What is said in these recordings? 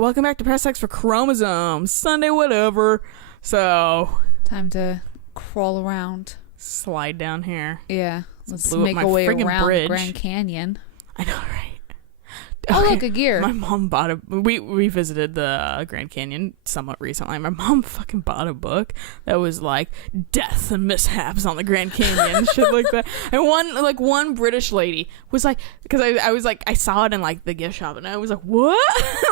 welcome back to Press X for Chromosomes. Sunday, whatever. So, time to crawl around. Slide down here. Yeah. Let's blew up make my our way friggin' around bridge. the Grand Canyon. I know, right? Oh, look, a gear. My mom bought a... We visited the Grand Canyon somewhat recently. My mom fucking bought a book that was like death and mishaps on the Grand Canyon and shit like that. And one British lady was like... Because I was like... I saw it in like the gift shop and I was like, what?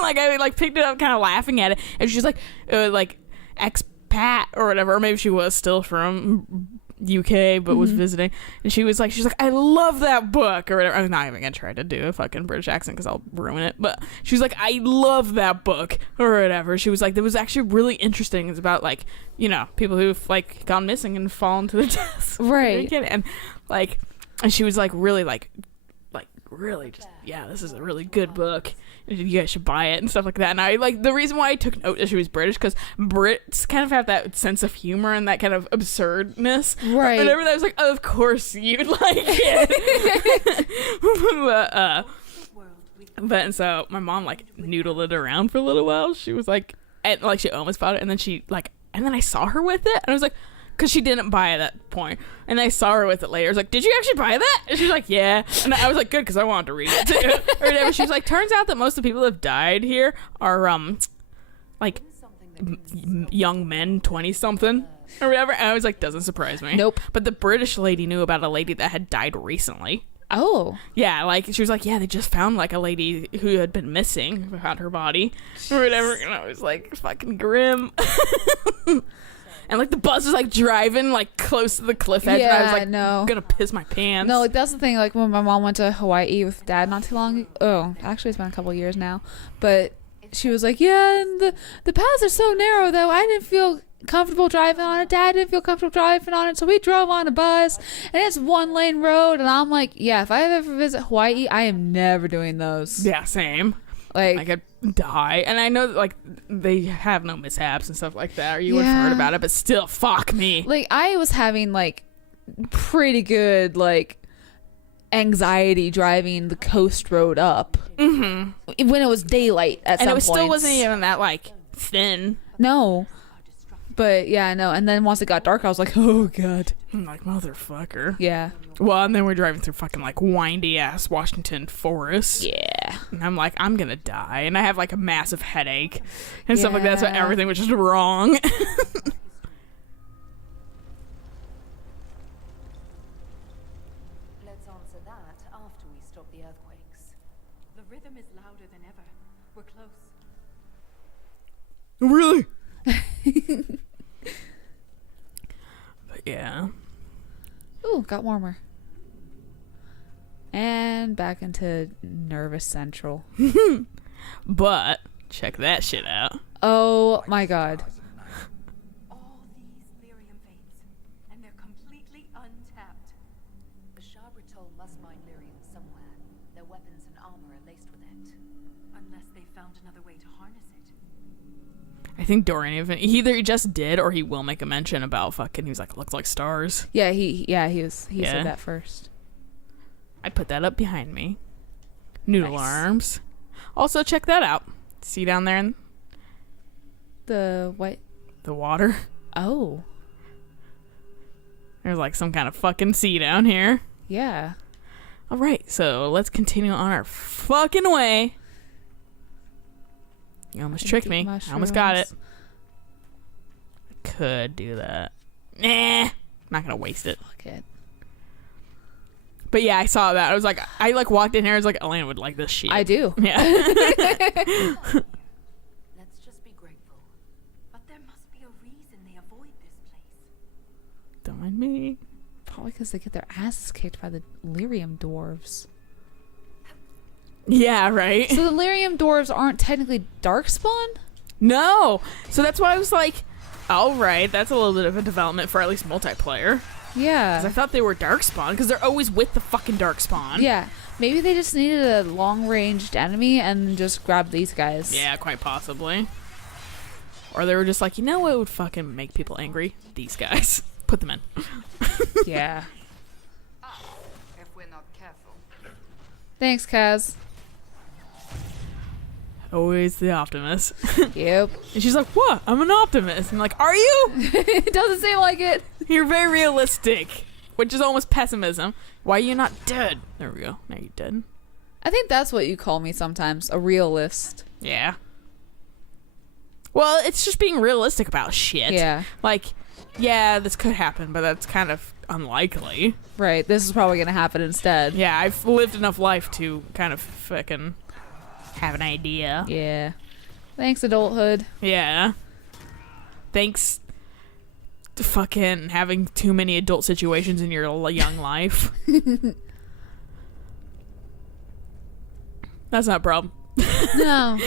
Like I like picked it up kind of laughing at it. And she's like expat or whatever. Or maybe she was still from... UK but was visiting, and she's like I love that book or whatever. I'm not even gonna try to do a fucking British accent because I'll ruin it, but she was like, I love that book or whatever. She was like, that was actually really interesting. It's about like, you know, people who've like gone missing and fallen to their deaths, right? And like, and she was like really really just, yeah, this is a really good book. You guys should buy it and stuff like that. And I like the reason why I took note that she was British, because Brits kind of have that sense of humor and that kind of absurdness, right? Whatever. That was like, of course you'd like it. but and so my mom like noodled it around for a little while. She was like, and like she almost bought it, and then she like, and then I saw her with it, and I was like, because she didn't buy it at that point, and I saw her with it later. I was like, did you actually buy that? And she was like, yeah. And I was like, good, because I wanted to read it too. Or whatever. She was like, turns out that most of the people that have died here are like young men, 20-something or whatever. And I was like, doesn't surprise me. Nope. But the British lady knew about a lady that had died recently. Oh. Yeah, like she was like, yeah, they just found like a lady who had been missing, found her body or whatever. And I was like, fucking grim. And like the bus was like driving like close to the cliff edge, and I was like, gonna piss my pants. No, like that's the thing. Like when my mom went to Hawaii with Dad not too long. Oh, actually, it's been a couple of years now. But she was like, yeah, and the paths are so narrow though. I didn't feel comfortable driving on it. Dad didn't feel comfortable driving on it, so we drove on a bus, and it's 1-lane road. And I'm like, yeah, if I ever visit Hawaii, I am never doing those. Yeah, same. Like I'd die. And I know that like they have no mishaps and stuff like that, or you would have heard about it, but still, fuck me. Like I was having like pretty good like anxiety driving the coast road up when it was daylight at some and it points. still wasn't even that like thin. No. But yeah, no. And then once it got dark, I was like, oh god. I'm like, motherfucker. Yeah. Well, and then we're driving through fucking like windy ass Washington forest. Yeah. And I'm like, I'm gonna die. And I have like a massive headache and stuff like that, so everything was just wrong. Let's answer that after we stop the earthquakes. The rhythm is louder than ever. We're close. Really? But yeah. Ooh, got warmer. And back into Nervous Central. But check that shit out. Oh my god. All these lyrium veins, and they're completely untapped. The Shabratol must mine lyrium somewhere. Their weapons and armor are laced with it. Unless they found another way to harness it. I think Dorian either he just did or he will make a mention about fucking, he's like, looks like stars. Yeah, he said that first. I put that up behind me. Noodle Nice. arms. Also, check that out. See down there in The what? the water? Oh. There's like some kind of fucking sea down here. Yeah. Alright, so let's continue on our fucking way. You almost tricked me. I almost got it. I could do that. Nah. Not gonna waste it. Fuck it. But yeah, I saw that. I was like, I like walked in here. I was like, Alayna would like this shit. I do. Yeah. Let's just be grateful. But there must be a reason they avoid this place. Don't mind me. Probably because they get their asses kicked by the lyrium dwarves. Yeah, right. So the lyrium dwarves aren't technically darkspawn? No. So that's why I was like, all right, that's a little bit of a development for at least multiplayer. Yeah. 'Cause I thought they were darkspawn because they're always with the fucking darkspawn. Yeah. Maybe they just needed a long-ranged enemy and just grabbed these guys. Yeah, quite possibly. Or they were just like, you know what would fucking make people angry? These guys. Put them in. Yeah. If we're not careful. Thanks, Kaz. Always the optimist. Yep. And she's like, what? I'm an optimist. I'm like, are you? It doesn't seem like it. You're very realistic, which is almost pessimism. Why are you not dead? There we go. Now you're dead. I think that's what you call me sometimes, a realist. Yeah. Well, it's just being realistic about shit. Yeah. Like, yeah, this could happen, but that's kind of unlikely. Right. This is probably going to happen instead. Yeah, I've lived enough life to kind of fucking have an idea. Yeah. Thanks, adulthood. Yeah. Thanks to fucking having too many adult situations in your young life. That's not a problem. No.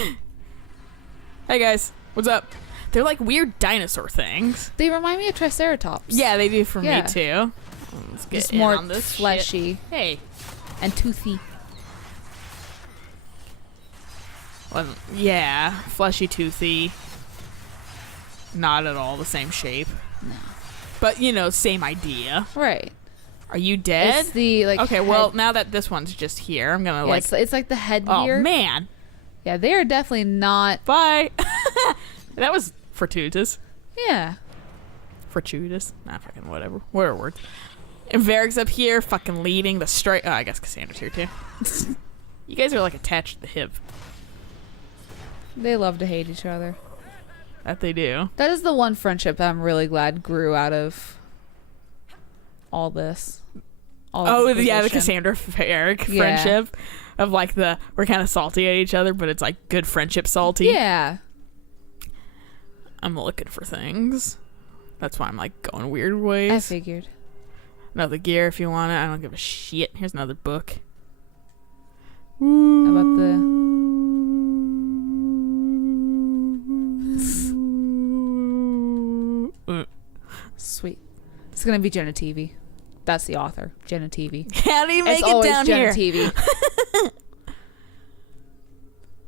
Hey guys, what's up? They're like weird dinosaur things. They remind me of Triceratops. Yeah, they do for Yeah. me too. Let's get Just in more on this fleshy shit. Hey. and toothy. Well, yeah, fleshy, toothy. Not at all the same shape. No. But, you know, same idea. Right. Are you dead? It's the like. Okay, head- well, now that this one's just here, I'm gonna yeah, like... it's like the Oh, headgear. man. Yeah, they are definitely not. Bye. That was fortuitous. Yeah. Fortuitous? Nah, fucking whatever. What are words? And Varric's up here, fucking leading the straight... Oh, I guess Cassandra's here, too. You guys are, like, attached to the hip. They love to hate each other. That they do. That is the one friendship that I'm really glad grew out of all this. All of Oh, Inquisition. yeah, the Cassandra Varric Yeah. friendship. Of, like, we're kind of salty at each other, but it's, like, good friendship salty. Yeah. I'm looking for things. That's why I'm, like, going weird ways. I figured. Another gear if you want it. I don't give a shit. Here's another book. About the... Sweet. It's going to be Jenna TV. That's the author. Jenna TV. How do you make It's it always down Jenna here? TV.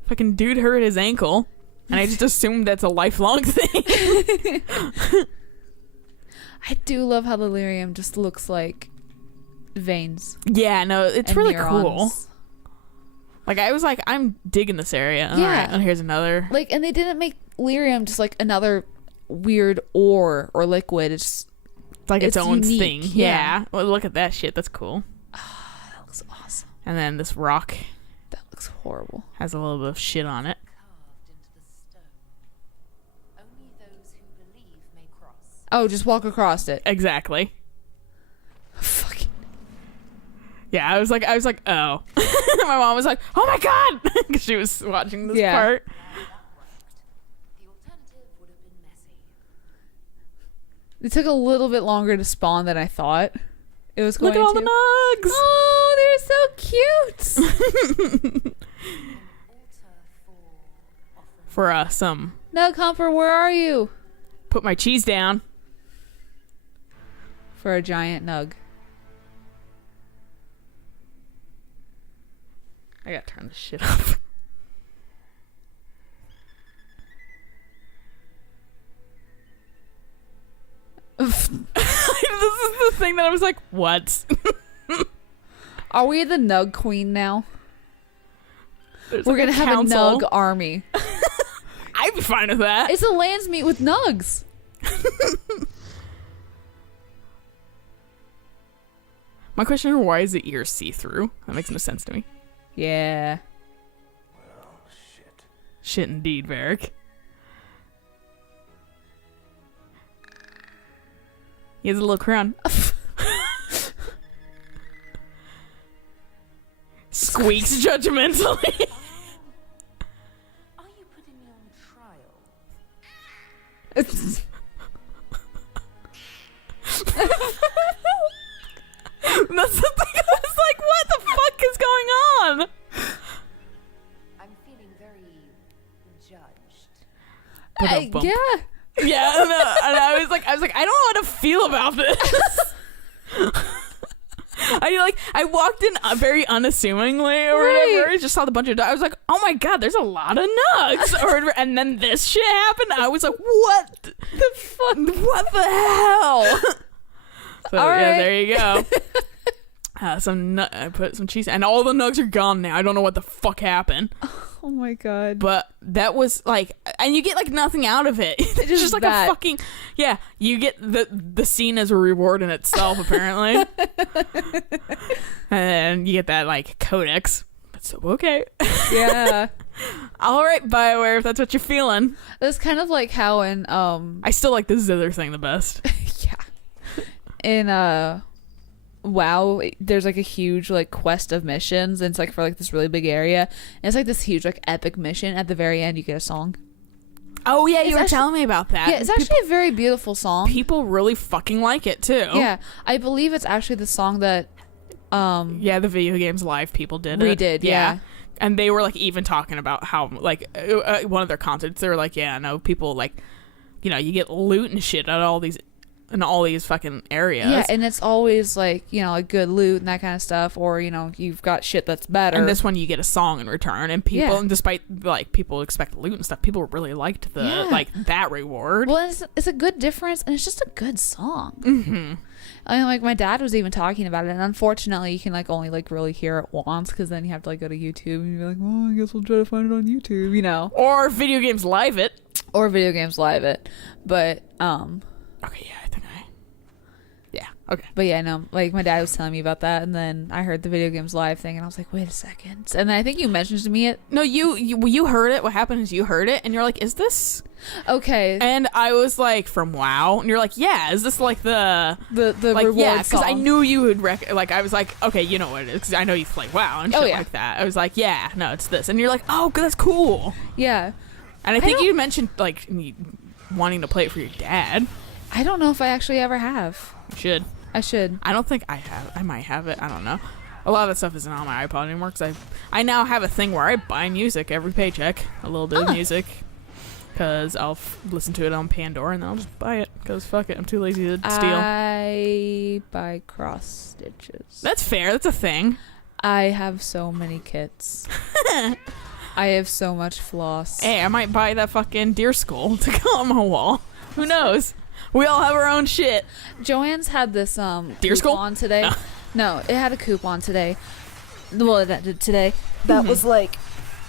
Fucking dude hurt his ankle, and I just assumed that's a lifelong thing. I do love how the lyrium just looks like veins. Yeah, no, it's and really neurons. cool. Like, I was like, I'm digging this area. Yeah. Alright, and here's another. Like, and they didn't make lyrium just like another weird ore or liquid. It's It's like its own unique. thing. Yeah. Yeah. Well, look at that shit. That's cool. that looks awesome. And then this rock That looks horrible. has a little bit of shit on it. Carved into the stone. Only those who believe may cross. Oh, just walk across it. Exactly. Fucking. Yeah, I was like, oh. My mom was like, oh my god, because she was watching this Yeah. part. The alternative would have been messy. It took a little bit longer to spawn than I thought it was going Look at all to. the nugs. Oh, they're so cute. Altar for offering. For some, Nug Humper, where are you? put my cheese down. For a giant nug. I gotta turn this shit up. This is the thing that I was like, what? Are we the nug queen now? There's We're like gonna have council. a nug army. I'd be fine with that. It's a lands meet with nugs. My question is, why is the ear see-through? That makes no sense to me. Yeah. Shit indeed, Varric. He has a little crown. Squeaks judgmentally. Are you putting me on trial? That's the thing. I was like, what the fuck is going on? I'm feeling very judged. Ba-dum-bum. Yeah. Yeah, and I was like, I don't know how to feel about this. I walked in very unassumingly or whatever. I just saw the bunch of dogs. I was like, oh my god, there's a lot of nugs or whatever. And then this shit happened. I was like, what the fuck? What the hell? So All yeah, right. there you go. I put some cheese, and all the nugs are gone now. I don't know what the fuck happened. Oh my god. But that was like, and you get like nothing out of it. It's just like that. a fucking, yeah, you get the scene as a reward in itself, apparently. And you get that like codex. But so, okay. Yeah. All right, BioWare, if that's what you're feeling. That's kind of like how in I still like the Zither thing the best. yeah. In WoW, there's like a huge like quest of missions, and it's like for like this really big area, and it's like this huge like epic mission. At the very end, you get a song. Oh yeah, you It's were actually- telling me about that. Yeah, it's actually a very beautiful song. People really fucking like it too. Yeah, I believe it's actually the song that Yeah, the video games live people did it. redid. Yeah. And they were like even talking about how like one of their concerts, they were like, yeah, no, people like, you know, you get loot and shit at all these fucking areas. Yeah, and it's always like, you know, like good loot and that kind of stuff, or you know, you've got shit that's better. And this one you get a song in return, and people, Yeah. and despite like people expect loot and stuff, people really liked the Yeah. like that reward. Well, it's a good difference, and it's just a good song. Mm-hmm. I mean, like my dad was even talking about it, and unfortunately, you can like only like really hear it once, because then you have to like go to YouTube and you're like, well, I guess we'll try to find it on YouTube, you know, Or video games live it. or video games live it. But Okay, yeah, I think yeah, okay. But yeah, no, like my dad was telling me about that, and then I heard the video games live thing, and I was like, wait a second. And then I think you mentioned to me it. No, you heard it. What happened is you heard it, and you're like, is this? Okay. And I was like, from WoW, and you're like, yeah, is this like the like, reward yeah, because I song. knew you would like, I was like, okay, you know what it is, because I know you play WoW and shit Oh, yeah. like that. I was like, yeah, no, it's this, and you're like, oh, that's cool. Yeah. And I think you mentioned like wanting to play it for your dad. I don't know if I actually ever have. You should. I should. I don't think I have. I might have it. I don't know. A lot of that stuff isn't on my iPod anymore because I now have a thing where I buy music every paycheck, a little bit of music, because I'll listen to it on Pandora and then I'll just buy it because fuck it, I'm too lazy to steal. I buy cross stitches. That's fair. That's a thing. I have so many kits. I have so much floss. Hey, I might buy that fucking deer skull to go on my wall. Who knows? We all have our own shit. Joanne's had this Deer skull? coupon today. No, it had a coupon today. Well, it did today. That was like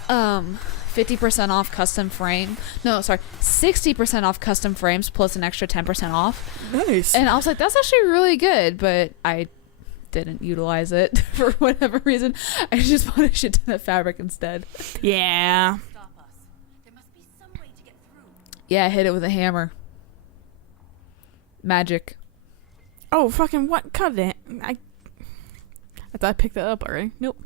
50% off custom frame. No, sorry, 60% off custom frames plus an extra 10% off. Nice. And I was like, that's actually really good, but I didn't utilize it for whatever reason. I just bought a shit ton of fabric instead. Yeah. Stop us. There must be some way to get through. Yeah, I hit it with a hammer. Magic. Oh, fucking what? God damn. I thought I picked that up already. Nope.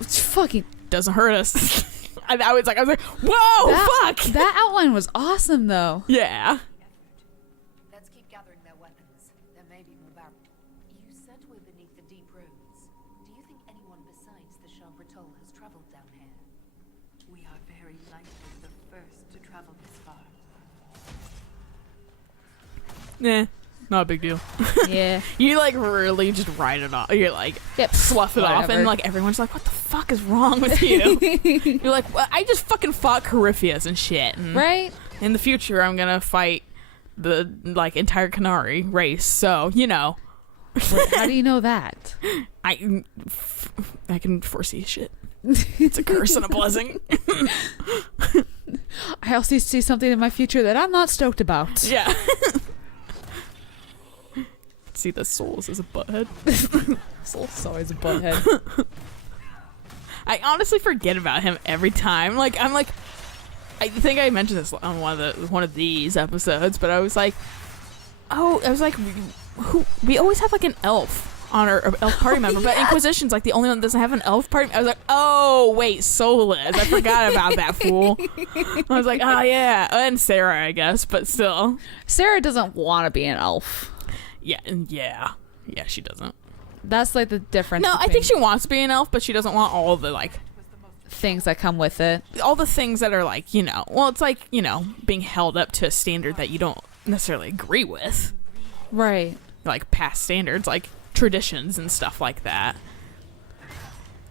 It's fucking. Doesn't hurt us. I was like, whoa, fuck. That outline was awesome, though. Yeah. Let's keep gathering their weapons. There may be more barrels. You said we're beneath the deep roads. Do you think anyone besides the Shabratol has traveled down here? We are very likely the first to travel this far. Nah, not a big deal. Yeah. You like really just write it off. You're like, Yep. slough it off, Whatever. and like everyone's like, what the fuck is wrong with you? You're like, well, I just fucking fought Corypheus and shit. And Right? in the future, I'm gonna fight the like entire Canary race. So you know, Wait, how do you know that? I can foresee shit. It's a curse and a blessing. I also see something in my future that I'm not stoked about. Yeah. See the souls as a butthead. Soul's always a butthead. I honestly forget about him every time. Like I'm like, I think I mentioned this on one of these episodes, but I was like, we always have like an elf on our elf party member, but Inquisition's like the only one that doesn't have an elf party. I was like, oh wait, Solus, I forgot about that fool. I was like, oh yeah, and Sarah, I guess, but still, Sarah doesn't want to be an elf. yeah, she doesn't. That's like the difference. No, I think she wants to be an elf, but she doesn't want all the like things that come with it. all the things that are like, you know, well, it's like, you know, being held up to a standard that you don't necessarily agree with, Right. like past standards, like traditions and stuff like that.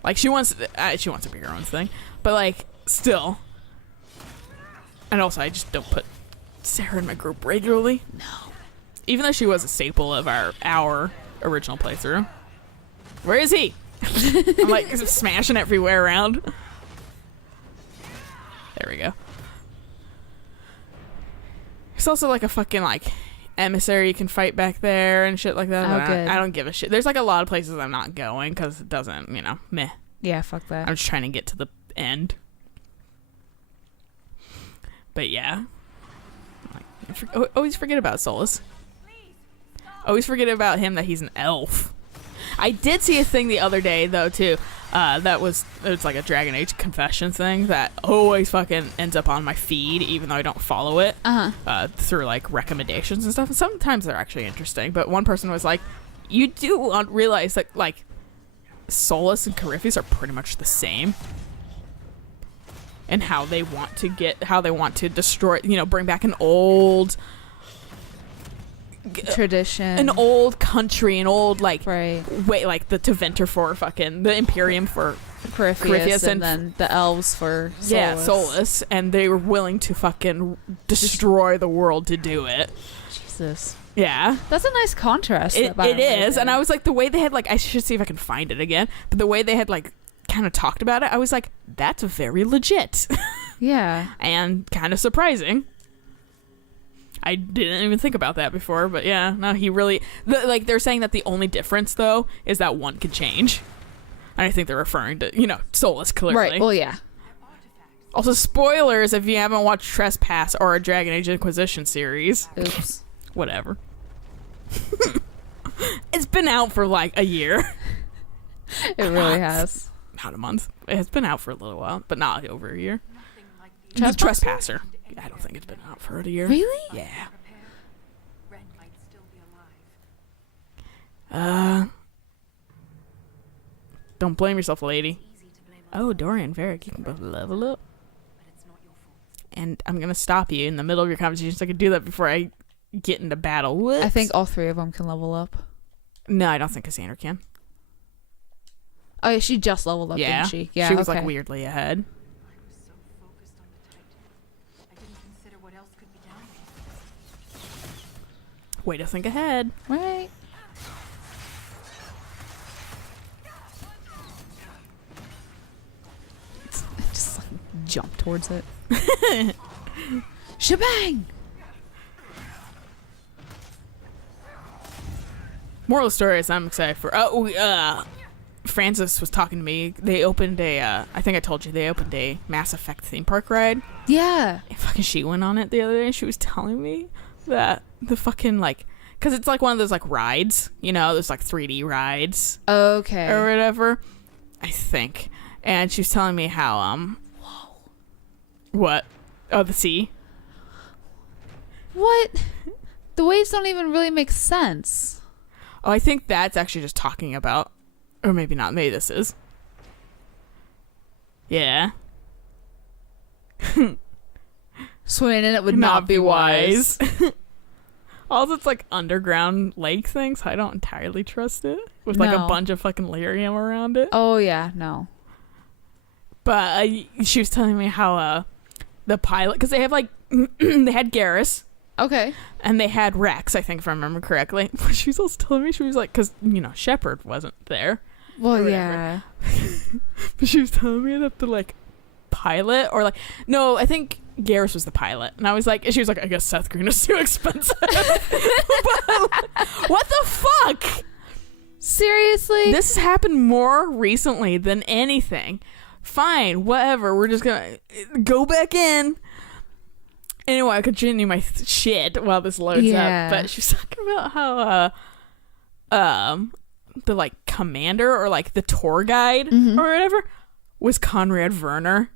Like she wants to be her own thing, but like still. And also, I just don't put Sarah in my group regularly. No. Even though she was a staple of our original playthrough. Where is he? I'm like smashing everywhere around. There we go. There's also like a fucking like emissary you can fight back there and shit like that. Oh, But good. I don't give a shit. There's like a lot of places I'm not going because it doesn't, meh. Yeah, fuck that. I'm just trying to get to the end. But yeah. Always forget about Solus. Always forget about him that he's an elf. I did see a thing the other day though too. It's like a Dragon Age confession thing that always fucking ends up on my feed, even though I don't follow it. Through like recommendations and stuff. And sometimes they're actually interesting. But one person was like, "You do realize that like Solus and Corypheus are pretty much the same, and how they want to destroy, bring back an old." Tradition, an old country, an old like right? Wait, like the Teventer for fucking the Imperium for Corypheus, and then the elves for Solus. Solus, and they were willing to fucking destroy the world to do it. Jesus, yeah, that's a nice contrast. It is, and I was like, the way they had like, I should see if I can find it again, but the way they had like kind of talked about it, I was like, that's very legit. Yeah, and kind of surprising. I didn't even think about that before, but yeah, no, he really like they're saying that the only difference though is that one can change, and I think they're referring to Solus clearly. right. Well, yeah. Also, spoilers if you haven't watched Trespass or a Dragon Age Inquisition series. Oops. Whatever. It's been out for like a year. It really has. Not a month. It's been out for a little while, but not over a year. Trespasser? The Trespasser. I don't think it's been out for a year. Really? Yeah. Ren might still be alive. Don't blame yourself, lady. Easy to blame Oh, Dorian, Varric, you can both level up. but it's not your fault. And I'm going to stop you in the middle of your conversation so I can do that before I get into battle. Whoops. I think all three of them can level up. No, I don't think Cassandra can. Oh, yeah, she just leveled up, Yeah. didn't she? Yeah, She was okay. like weirdly ahead. I was so focused on the Titan. I didn't consider what else could be down there. Way to think ahead. Right. Just like jump towards it. Shebang! Moral of the story is I'm excited for. Francis was talking to me. They opened a. I think I told you they opened a Mass Effect theme park ride. Yeah. And fucking she went on it the other day. And she was telling me that the fucking like, because it's like one of those like rides, those like 3D rides Okay. or whatever. I think. And she was telling me how Whoa. What? Oh, the sea. What? The waves don't even really make sense. Oh, I think that's actually just talking about, or maybe not. Maybe this is. Yeah. Swimming in it would not be wise. Also, it's like underground lake things. I don't entirely trust it with like a No. bunch of fucking lyrium around it. Oh, yeah. No. But she was telling me how the pilot, because they have like they had Garrus Okay. and they had Rex, I think if I remember correctly. But she was also telling me, she was like, because Shepard wasn't there. Well, Or yeah. But she was telling me that the like pilot, or like, no, I think Garrus was the pilot, and I was like, she was like, I guess Seth Green is too expensive. But, what the fuck? Seriously? This has happened more recently than anything. Fine, whatever. We're just gonna go back in. Anyway, I continue my shit while this loads Yeah. up. But she was talking about how the like commander or like the tour guide Mhm. or whatever was Conrad Werner.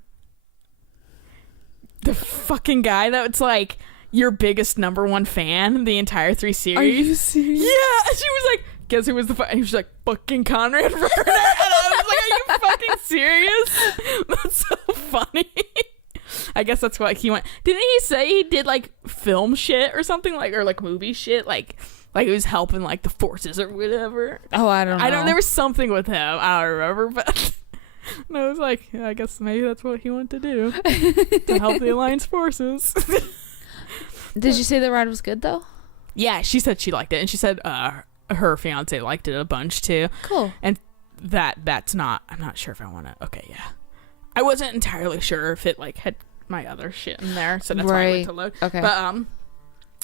The fucking guy that's like your biggest number one fan the entire 3 series. Are you serious? Yeah, she was like, guess who was the and he was like, fucking Conrad Werner. And I was like, are you fucking serious? That's so funny. I guess that's why he went. Didn't he say he did like film shit or something, like, or like movie shit, like he was helping like the forces or whatever? Oh, I don't know. There was something with him. I don't remember, but and I was like, yeah, I guess maybe that's what he wanted to do, to help the Alliance forces. Did you say the ride was good, though? Yeah, she said she liked it, and she said her fiance liked it a bunch too. Cool. And that's not. I'm not sure if I want to. Okay, yeah. I wasn't entirely sure if it like had my other shit in there, so that's why I went to load. Okay. But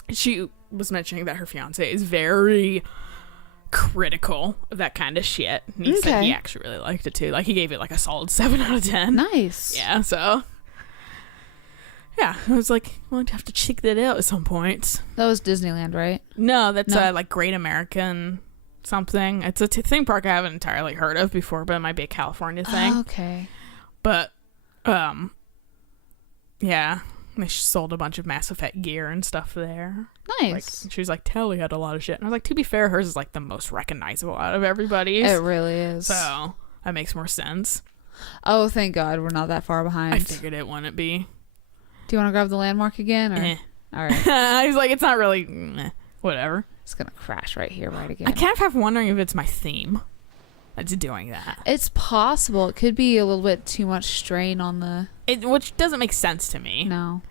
she was mentioning that her fiance is very critical of that kind of shit. And he said he actually really liked it too. Like he gave it like a solid 7 out of 10. Nice. Yeah, so yeah, I was like, well, I'd have to check that out at some point. That was Disneyland, right? No, that's No. like Great American something. It's a theme park I haven't entirely heard of before, but it might be a California thing. Okay. But yeah, they sold a bunch of Mass Effect gear and stuff there. Nice. Like, she was like, Telly had a lot of shit. And I was like, to be fair, hers is like the most recognizable out of everybody's. It really is. So that makes more sense. Oh, thank God we're not that far behind. I figured it wouldn't be. Do you want to grab the landmark again? Or? All right. I was like, it's not really, whatever. It's going to crash right here, right again. I kind of have wondering if it's my theme that's doing that. It's possible. It could be a little bit too much strain on the... Which doesn't make sense to me. No.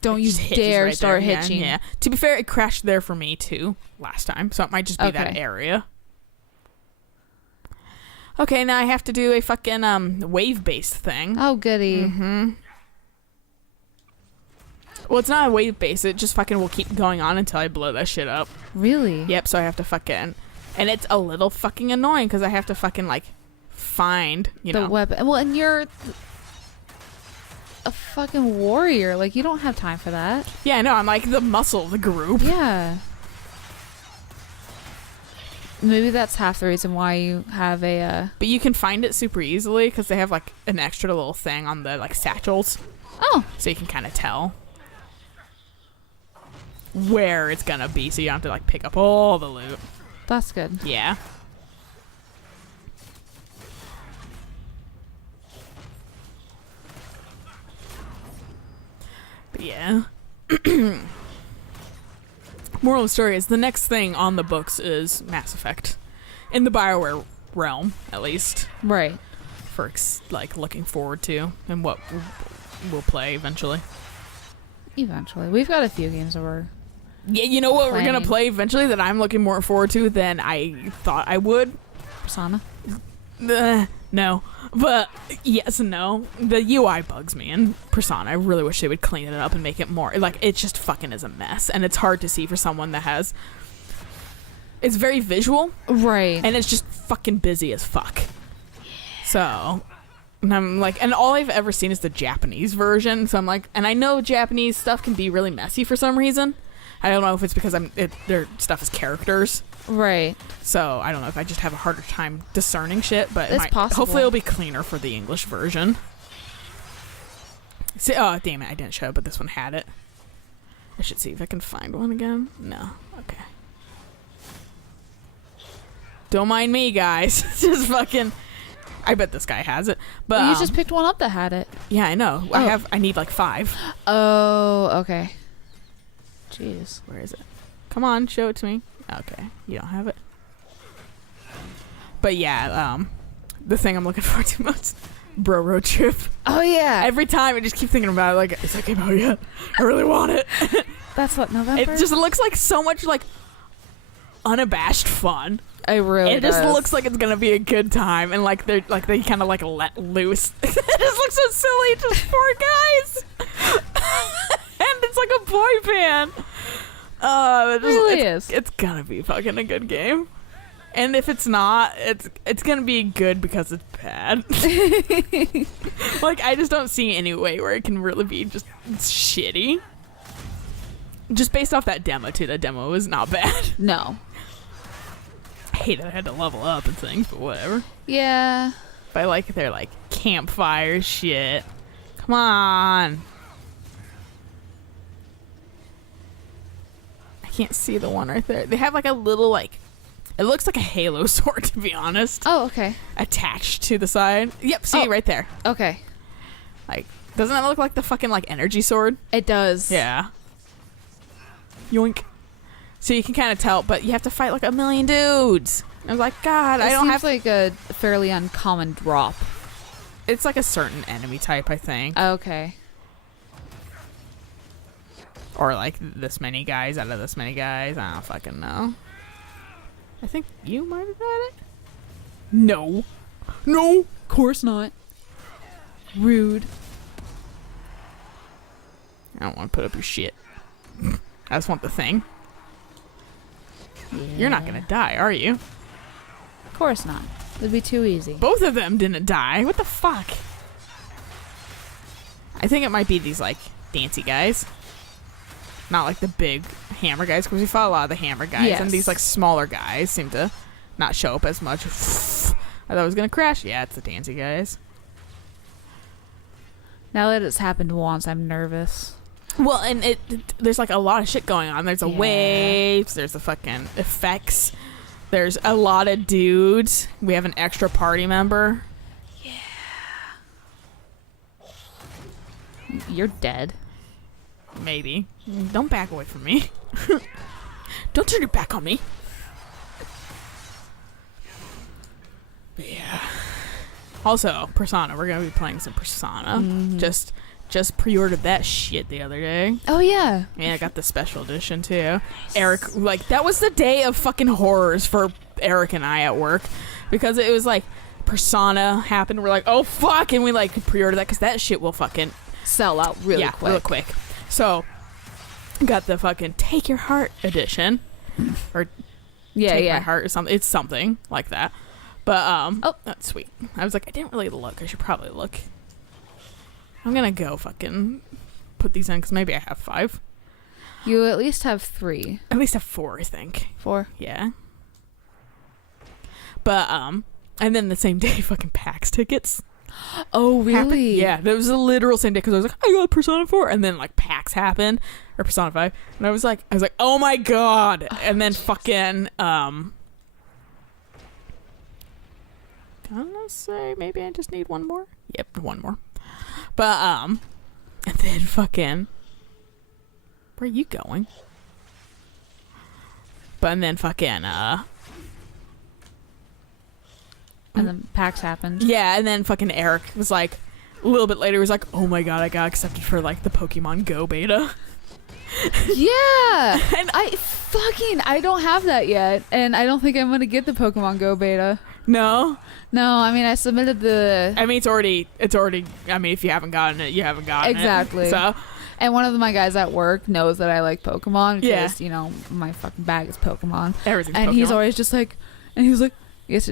Don't It you just hitches dare right start there again. hitching. Yeah. To be fair, it crashed there for me too last time, so it might just be that Okay. area. Okay, now I have to do a fucking wave-based thing. Oh, goody. Mm-hmm. Well, it's not a wave-based. It just fucking will keep going on until I blow that shit up. Really? Yep, so I have to fucking... And it's a little fucking annoying because I have to fucking, like, find, you The know... weapon. Well, and you're a fucking warrior. Like, you don't have time for that. Yeah, I know. I'm like the muscle of the group. Yeah. Maybe that's half the reason why you have a... But you can find it super easily because they have, like, an extra little thing on the, like, satchels. Oh. So you can kind of tell where it's gonna be, so you don't have to, like, pick up all the loot. That's good. Yeah. But yeah. Moral of the story is the next thing on the books is Mass Effect. In the BioWare realm, at least. Right. For, like, looking forward to and what we'll play eventually. Eventually. We've got a few games that we're... Yeah, you know what we're Playing. gonna play eventually that I'm looking more forward to than I thought I would? Persona. No. But yes and no. The UI bugs me in Persona. I really wish they would clean it up and make it more... Like, it just fucking is a mess. And it's hard to see for someone that has... It's very visual. Right. And it's just fucking busy as fuck. So... And I'm like... And all I've ever seen is the Japanese version. So I'm like... And I know Japanese stuff can be really messy for some reason. I don't know if it's because their stuff is characters. Right. So I don't know if I just have a harder time discerning shit, but It's possible. Hopefully it'll be cleaner for the English version. See, oh damn it, I didn't show it, but this one had it. I should see if I can find one again. No, okay. Don't mind me, guys. Just fucking. I bet this guy has it, but Well, you just picked one up that had it. yeah, I know. Oh. I need like 5. Oh, okay. Jeez. Where is it? Come on, show it to me. Okay, you don't have it. But yeah, the thing I'm looking forward to most, Bro Road Trip. Oh, yeah. Every time I just keep thinking about it, like, is that game out yet? I really want it. That's what, November? It just looks like so much, like, unabashed fun. It really It just does. looks like it's gonna be a good time, and like they kind of like let loose. It just looks so silly, just 4 guys, and it's like a boy band. It really is. It's gonna be fucking a good game, and if it's not, it's gonna be good because it's bad. Like I just don't see any way where it can really be just shitty. Just based off that demo too. That demo was not bad. No. I hate that I had to level up and things, but whatever. Yeah. But I like their like campfire shit. Come on. I can't see the one right there. They have like a little like, it looks like a Halo sword to be honest. Oh, okay. Attached to the side. Yep, see right there. Okay. Like, doesn't that look like the fucking like energy sword? It does. Yeah. Yoink. So you can kind of tell, but you have to fight like a million dudes. I was like, God, I don't have. like a fairly uncommon drop. It's like a certain enemy type, I think. Okay. Or like this many guys out of this many guys. I don't fucking know. I think you might have done it. No. No. Of course not. Rude. I don't want to put up your shit. I just want the thing. Yeah. You're not gonna die, are you? Of course not. It'd be too easy. Both of them didn't die. What the fuck? I think it might be these, like, dancy guys. Not like the big hammer guys, because we fought a lot of the hammer guys. Yes. And these, like, smaller guys seem to not show up as much. I thought it was gonna crash. Yeah, it's the dancy guys. Now that it's happened once, I'm nervous. Well, and there's, like, a lot of shit going on. There's the Yeah. waves. There's the fucking effects. There's a lot of dudes. We have an extra party member. You're dead. Maybe. Don't back away from me. Don't turn your back on me. But yeah. Also, Persona. We're gonna be playing some Persona. Mhm. Just pre-ordered that shit the other day. Oh, yeah. Yeah, I got the special edition too. Eric, like, that was the day of fucking horrors for Eric and I at work, because it was like Persona happened. We're like, oh fuck, and we like pre-ordered that because that shit will fucking Sell out really quick. real quick. So, got the fucking Take Your Heart edition, or Yeah, Take yeah. My Heart or something. It's something like that. But Oh. that's sweet. I was like, I didn't really look. I should probably look. I'm gonna go fucking put these in because maybe I have 5. You at least have 3. At least have 4, I think. 4. Yeah. But and then the same day, fucking PAX tickets Oh, happened. really? Yeah, that was the literal same day because I was like, I got Persona 4, and then like PAX happened or Persona 5, and I was like, oh my god, and then fucking gonna say maybe I just need one more. Yep, one more. But and then fucking, where are you going? But and then fucking And then PAX happened. yeah, and then fucking Eric was like, a little bit later, was like, oh my god, I got accepted for like the Pokemon Go beta. Yeah. And I don't have that yet, and I don't think I'm gonna get the Pokemon Go beta. no, No, I mean I submitted the I mean it's already. I mean, if you haven't gotten it, you haven't gotten Exactly. it. So and one of my guys at work knows that I like Pokemon Yeah. because you know my fucking bag is Pokemon, everything's and Pokemon. he's always just like, and he was like, yes,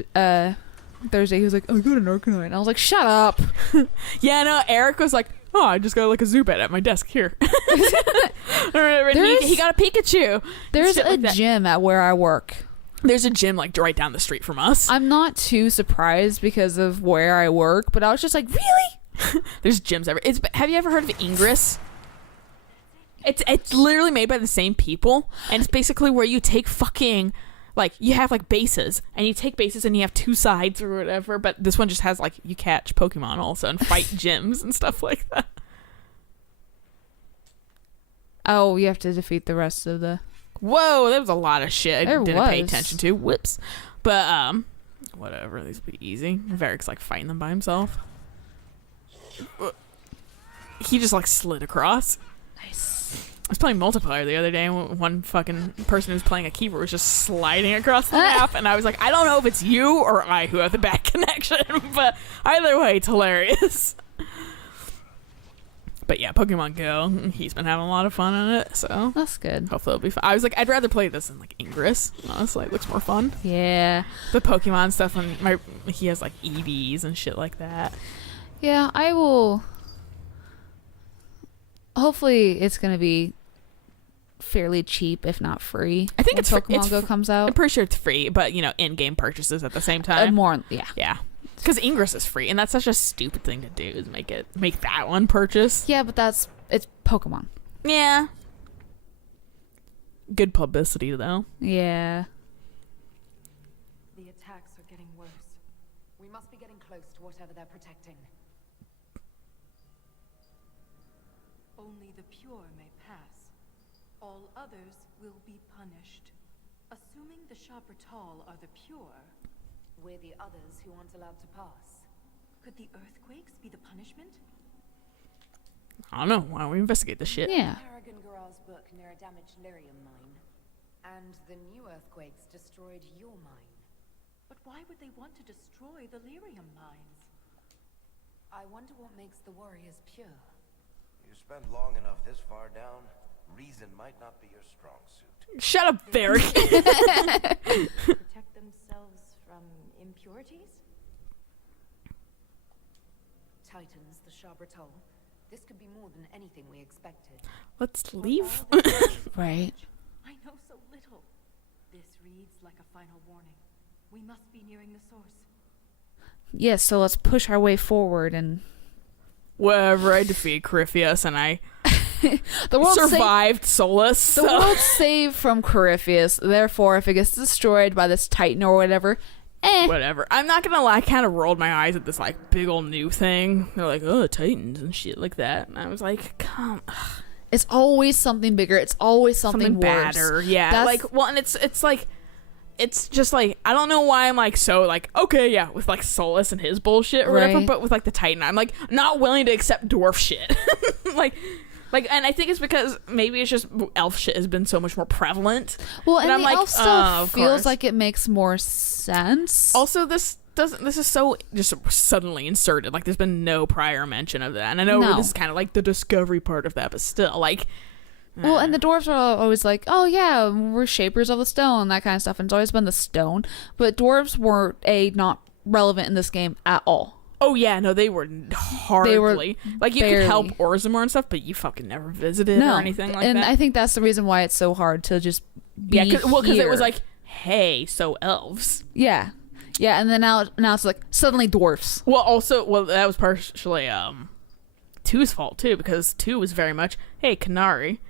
Thursday he was like, oh, I got an Arcanine, and I was like, shut up. Yeah, no, Eric was like, oh, I just got like a Zubat at my desk here. Or There's- he got a Pikachu. There's Shit a like that. gym at where I work. There's a gym like right down the street from us. I'm not too surprised because of where I work, but I was just like, really? There's gyms everywhere. Have you ever heard of Ingress? It's literally made by the same people, and it's basically where you take fucking, like, you have like bases, and you take bases and you have 2 sides or whatever, but this one just has like, you catch Pokemon also and fight gyms and stuff like that. Oh, you have to defeat the rest of the. Whoa, there was a lot of shit I There didn't pay was. attention to. Whoops. But whatever, these will be easy. Varric's like fighting them by himself. He just like slid across. Nice. I was playing multiplayer the other day, and one fucking person who's playing a keeper was just sliding across the map, and I was like, I don't know if it's you or I who have the bad connection, but either way, it's hilarious. But yeah, Pokemon Go, he's been having a lot of fun on it, so That's good. hopefully it'll be fun. I was like, I'd rather play this than like Ingress. Honestly, it looks more fun. Yeah. The Pokemon stuff, and he has like EVs and shit like that. Yeah, I will. Hopefully, it's gonna be fairly cheap, if not free. I think when it's fr- Pokemon it's Go fr- comes I'm out. pretty sure it's free, but you know, in-game purchases at the same time. More, yeah. Yeah, because Ingress is free, and that's such a stupid thing to do, is make that one purchase. Yeah, but it's Pokemon. Yeah. Good publicity though. Yeah. The attacks are getting worse. We must be getting close to whatever they're protecting. Only the pure may pass. All others will be punished. Assuming the Chapertol are the pure, We're the others who aren't allowed to pass. could the earthquakes be the punishment? I don't know. Why don't we investigate this shit? Yeah. Paragon Garal's book near a damaged lyrium mine. And the new earthquakes destroyed your mine. But why would they want to destroy the lyrium mines? I wonder what makes the warriors pure. You spend long enough this far down, reason might not be your strong suit. Shut up, Varric. Protect themselves from impurities? Titans, the Shabratol. This could be more than anything we expected. Let's leave. Right. I know so little. This reads like a final warning. We must be nearing the source. Yes, so let's push our way forward and Wherever I defeat Corypheus and I the world survived Solus. The world's saved from Corypheus. Therefore, if it gets destroyed by this Titan or whatever, whatever. I'm not gonna lie, I kind of rolled my eyes at this like big old new thing. They're like, oh, Titans and shit like that, and I was like, come. It's always something bigger. It's always something worse. badder. Yeah, That's, like well, and it's like. It's just like I don't know why I'm like so like okay yeah with like Solus and his bullshit or whatever, Right. but with like the Titan I'm like not willing to accept dwarf shit. like and I think it's because maybe it's just elf shit has been so much more prevalent. well, and I'm the like, elf stuff of feels course. like it makes more sense. Also, this is so just suddenly inserted. Like there's been no prior mention of that, and I know No. this is kind of like the discovery part of that, but still like. Well, and the dwarves are always like, oh yeah, we're shapers of the stone, that kind of stuff. And it's always been the stone. But dwarves were not relevant in this game at all. Oh yeah, no, they were hardly like you could help barely. Orzammar and stuff, but you fucking never visited or anything like and that. I think that's the reason why it's so hard to just be because it was here. like, hey, so elves. yeah, and then now it's like suddenly dwarfs. Well, that was partially 2's fault too, because 2 was very much, hey, Canary.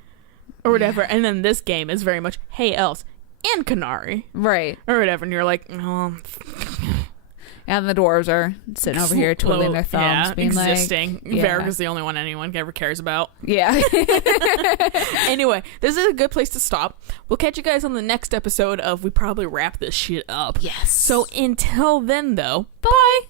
Or whatever, and then this game is very much, hey, elves and Canary, Right. or whatever, and you're like, oh, And the dwarves are sitting over here twiddling their thumbs, being existing. like, Varric is the only one anyone ever cares about. yeah. Anyway, this is a good place to stop. We'll catch you guys on the next episode of We Probably Wrap This Shit Up. Yes. So until then, though, bye!